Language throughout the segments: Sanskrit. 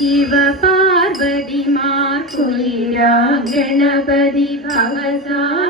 शिव पार्वती मा कुरा गणपति भवसा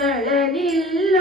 ಮರಳಲಿಲ್ಲ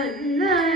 no. Nice.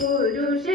पुरुष